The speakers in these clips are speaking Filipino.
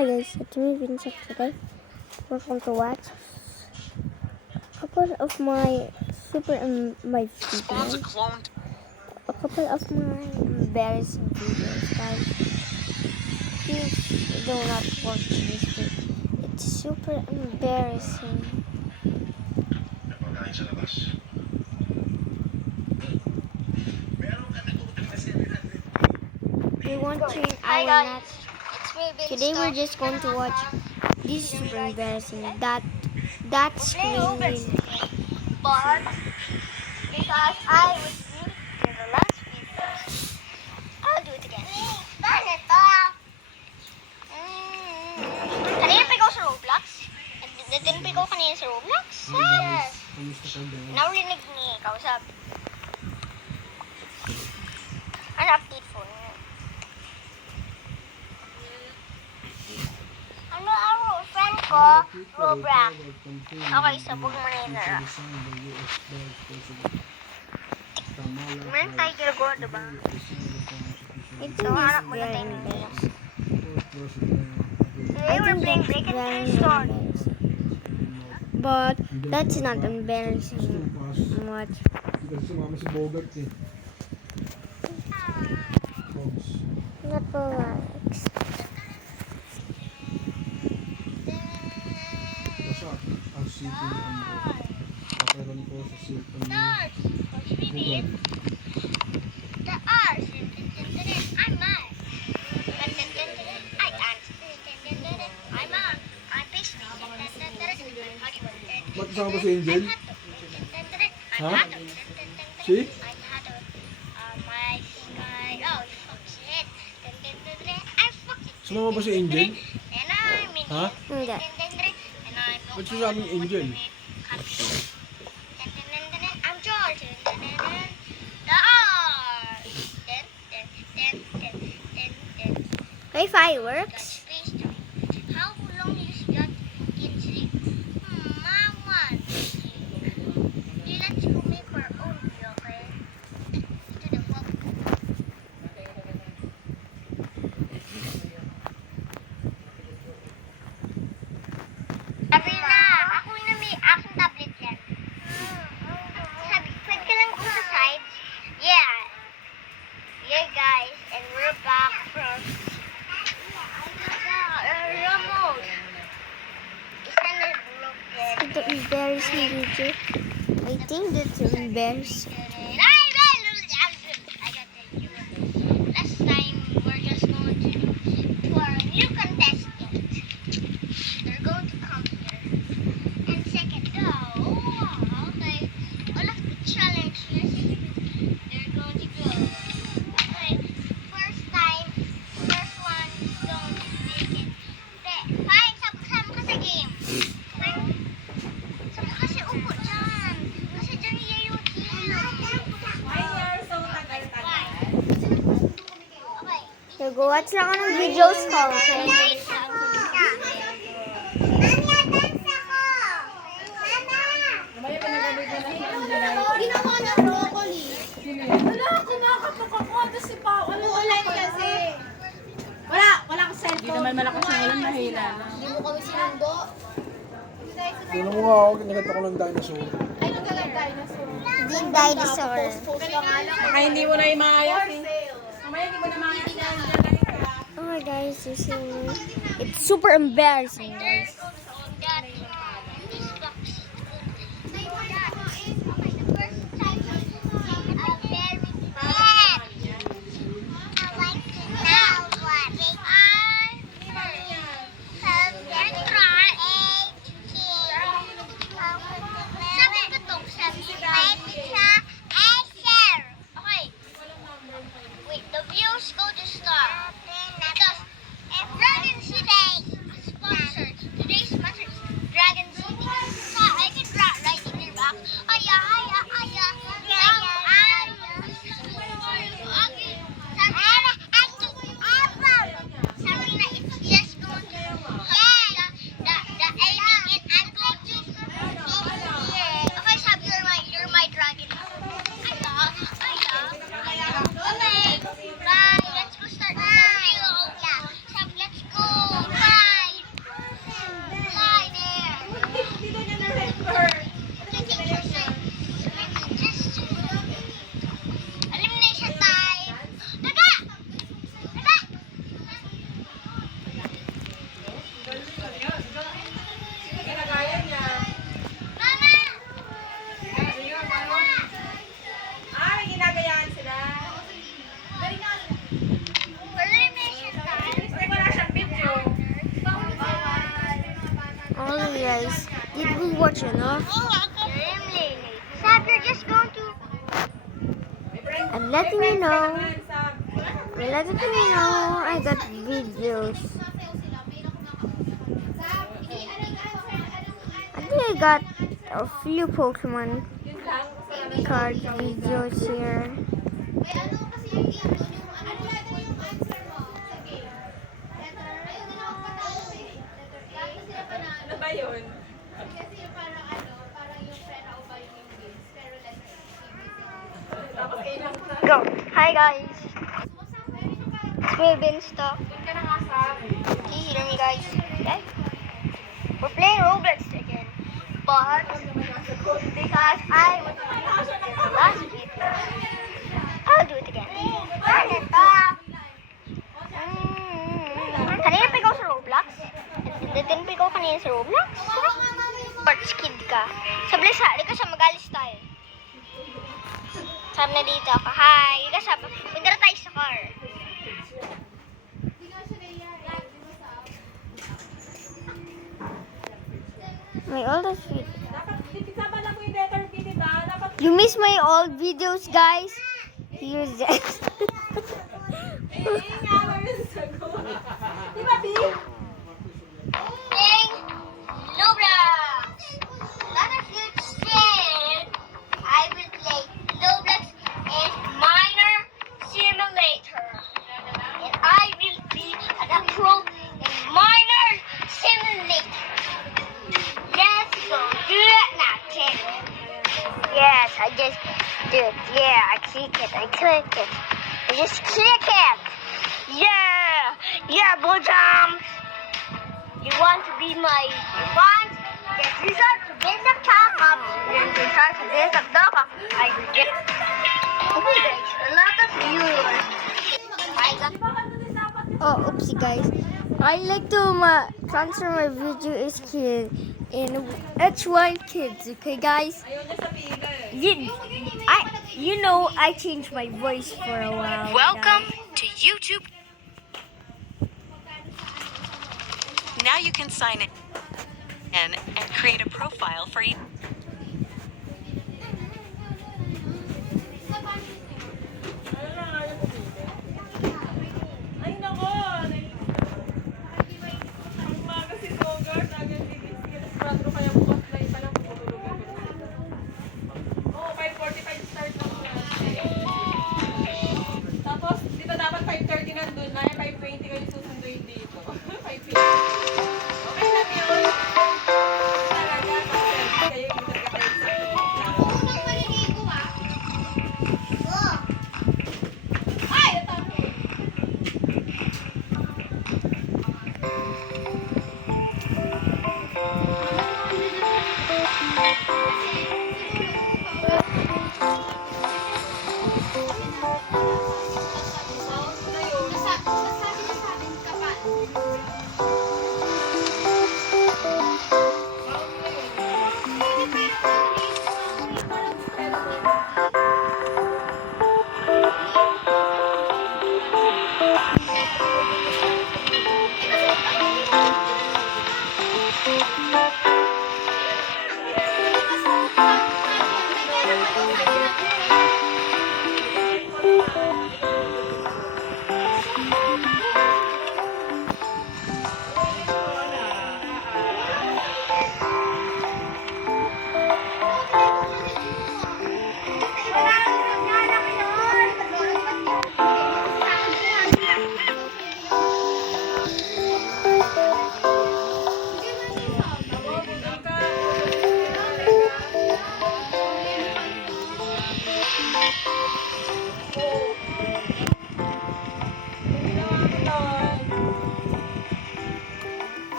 Hi guys, it's me Vincent today. Welcome to watch a couple of my my videos. A couple of my embarrassing videos, guys. Please do not watch this video. It's super embarrassing. We want to Hi our guys, not. it's me, Vince. Today we're just going to watch this super embarrassing. That's Playing Roblox screaming. but because I was new in the last video, I'll do it again. Ganito. Kanina pa ikaw sa Roblox? Nandun pa ikaw kanina sa Roblox? Yes. Narinig ni ikaw sabi. Ano update phone? Ano ako? Friend ko, Roblox. Okay, sabog mo na yun na. Meron tayo ginagawa, diba? It's So, hanap mo na tayo ng games. Today we're playing Break and Turn Store. But that's not embarrassing much. Kasi sumama si Bogart eh. Not for Alex. Basta ang city ano. Paparan ko sa city Start! Bogart. The R's. I'm mad. I answer. I'm on. I'm pastry. Ba't kasama ba si Angel? Ha? Si? Sumama ba si Angel? Ha? Hindi. Ba't siya sabi ni Angel? I'm George. The R. May fireworks? How long is that in sleep? Mama. Let's go make our own video, okay? To the book. Sabi na, ako na may aking tablet yan. Sabi, pwede ka lang sa sides? Yeah. Yeah, guys, and we're back from Ramos. Isang nag-broken. It's embarrassing video. I think that's embarrassing. I got the last time we're just going to our new contestant. They're going to come here. And second, okay. All of the challenges they're going to go. Okay. First time, first one is going to make it. Fine, sama ka sa game. Sama kasi upo dyan. Kasi dyan yung okay. So go watch lang ako ng videos ko, okay? Ginawa ng broccoli. Wala, kumakatok ako. Tapos si Pao, ano ulan kasi? Wala kang cellphone. Hindi naman malakas yung ulan, mahina na. Hindi mo kami sinundo. Tingnan mo nga ako, kinagat ako ng dinosaur. Ay, nagkalag-dinosaur. Yung dinosaur. Post ka nga lang. Baka hindi mo na imayas For eh. sale. Mamaya hindi mo na mayas yan. Oh my guys, you see me? It's super embarrassing, guys. Wait, the views go to star because if Dragon City sponsored today's match guys. Did we watch enough? Sab, you're just going to. I'm letting you know. I'm letting you know I got videos. I think I got a few Pokemon card videos here. Ano ba yun? Tapos kailang na. Go. Hi guys. It's me, Beanstalk. Doon ka na nga sa Can you hear me guys? Okay. We're playing Roblox again. But because I was the last video, I'll do it again. Kanina pa ikaw sa Roblox? Din pa ikaw kanina sa Roblox? Parts kid ka. Sabi ka sa magalis tayo. Sabi na dito ako, hi. Ika sabi, punta tayo sa car. My oldest video. dapat sama lang mo yung letter P, di ba? Dapat You miss my old videos, guys? Here's it. hours ago. Di ba, B? Playing Roblox. Not a huge fan. I will play Roblox and Miner Simulator. And I will be a pro in Miner Simulator. Let's go do it now, kid. Yes, I just do it. Yeah, I click it. I click it. I just click it. Yeah, yeah, Bojams. You want to be my fans? Just resort to Bendak Chakap. Then resort to Bendak Daka. I will get. Okay, guys, a lot of viewers. I got. Oh, oopsie, guys. I like to transfer my video is kid in H1 Kids. Okay, guys. Ayaw niya sa pila eh. You know, I changed my voice for a while. Welcome guys. to YouTube. Now you can sign in and create a profile for you. Ano na nga yung pumili? Ay, nako! Ang umaga si Sogar, agad bigis-bigis. Sigurado kaya bukas na pa lang tutulugan ko. Oo, 5:45 start na muna. Tapos, di ba dapat 5:30 nandun na? 5:20 kayo susunduin dito. 5:50. Okay lang yun. Talaga, kasi kayo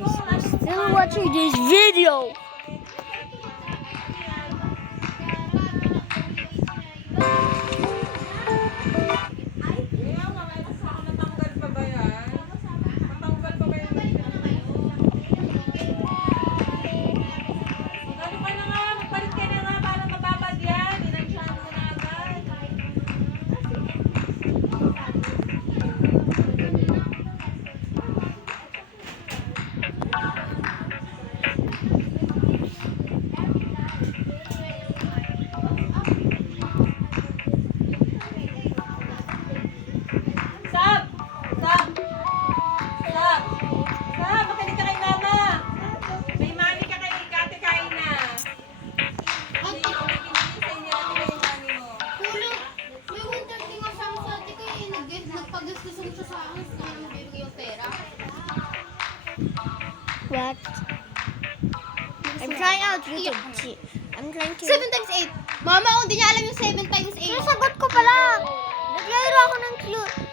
guys, I'm still watching this video. Kaya nga, may matanggal pa ba yan? Matanggal pa ba yan? Ano ka na nga? Magpalit ka na nga para mababad yan. Inansyahan mo na agad. Sab! Sab! Sab! Sab! Makinig ka kay mama! May mami ka kay Ate kain na. Hindi ko nakikinig sa inyo natin yung mami mo. Kulo, may winter thing ako sa ate ko eh. Nagpagastusan siya sa akin. Kaya nabibigay yung pera. What? I'm trying out YouTube. I'm trying to... 7 times 8. Mama, oh, hindi niya alam yung 7 times 8. Sinasagot ko pa lang. Naglalaro ako ng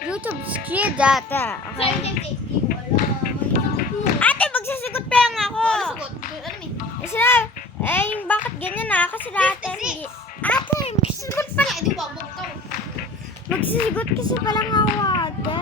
YouTube Squid data. 7 Okay? times 8. Wala. Ate, magsasagot pa lang ako. Wala sagot. Alam eh. Bakit ganyan na? Kasi ate, 56. hindi. Ate, magsasagot pa. Eh, di wag ka. Magsasagot kasi pa lang ako, ate.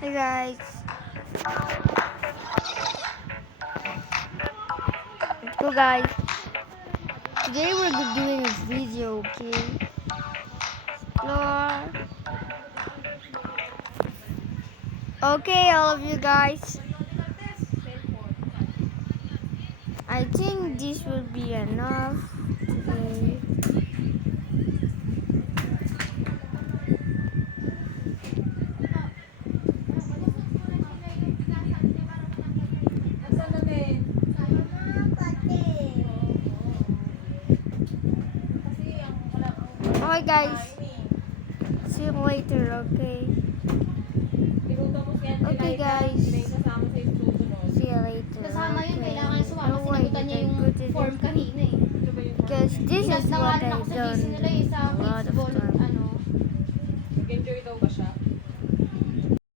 Hey guys. Let's go guys. Today we're doing a video, okay? Explore. Okay, all of you guys. I think this will be enough today. Nasaan na din? Okay guys. See you later, okay? Tinuto mo si Auntie Okay, Liza, guys. may kasama sa susunod. See you later. Kasama yun, okay? kailangan niya sumama. No way Sinagutan niya did I yung put it form in- kanina eh. Ito ba yung Because this is what Nangalan I've ako sa done GC nila eh, sa a lot kids of ball, time. ano. nag-enjoy daw ba siya?